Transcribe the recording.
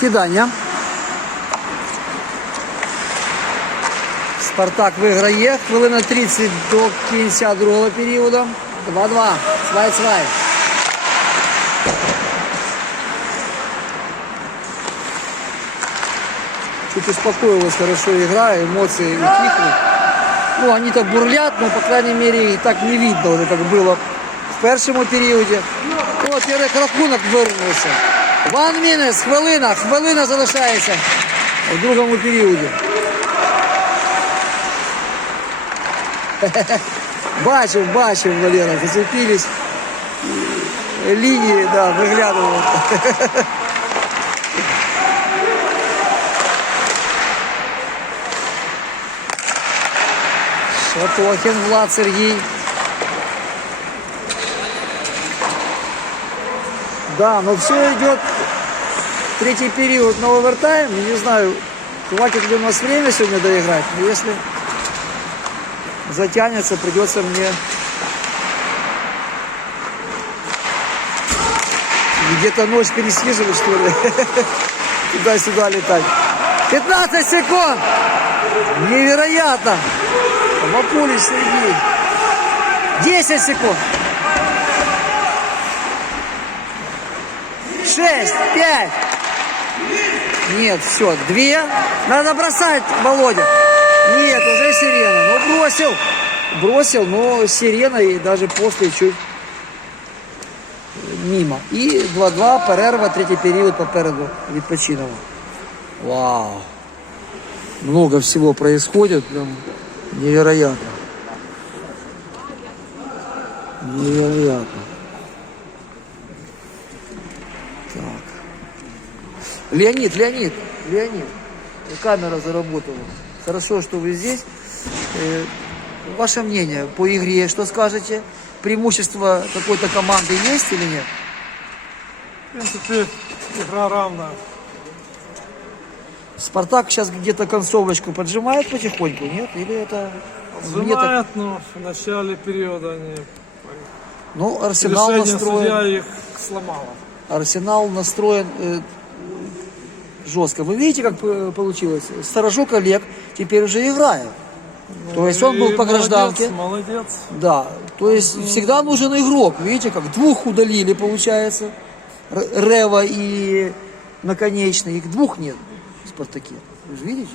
кидання. Спартак виграє. Хвилина 30 до кінця другого періоду. 2-2. Свай-свай. Чуть успокоилась хорошо игра, эмоции утихли. Ну, они так бурлят, но, по крайней мере, и так не видно, вот как было в першому періоді. Ну, во-первых, рахунок вирвався. Ван Мінес, хвилина, хвилина залишається в другому періоді. Бачив, бачив, Валера, зацепились. Лінії, да, виглядували. Шатохин Влад Сергей. Да, но все идет третий период на овертайм. Не знаю, хватит ли у нас время сегодня доиграть. Но если затянется, придется мне где-то ночь пересиживать, что ли. Туда-сюда летать. 15 секунд! Невероятно! Мапулич Сергей. 10 секунд. 6, 5. Нет, все, две. Надо бросать, Володя. Нет, уже сирена. Ну, бросил. Бросил, но сирена и даже после чуть мимо. І 2-2, перерва, третій період попереду відпочинемо. Вау. Много всего происходит, прям невероятно. Невероятно. Леонид, Леонид, Леонид. Камера заработала. Хорошо, что вы здесь. Э, Ваше мнение по игре, что скажете? Преимущество какой-то команды есть или нет? В принципе, игра равная. Спартак сейчас где-то концовочку поджимает потихоньку, нет? Или это мне так- но в начале периода они... Ну, Арсенал решение настроен. судья их сломало. Арсенал настроен э, жестко. Вы видите, как э, получилось? Сторожок Олег теперь уже играет. То есть он был по гражданке. Молодец. Да. То есть всегда нужен игрок. Видите, как двух удалили, получается. Рева и наконечный. Их двух нет в Спартаке. Вы же видите?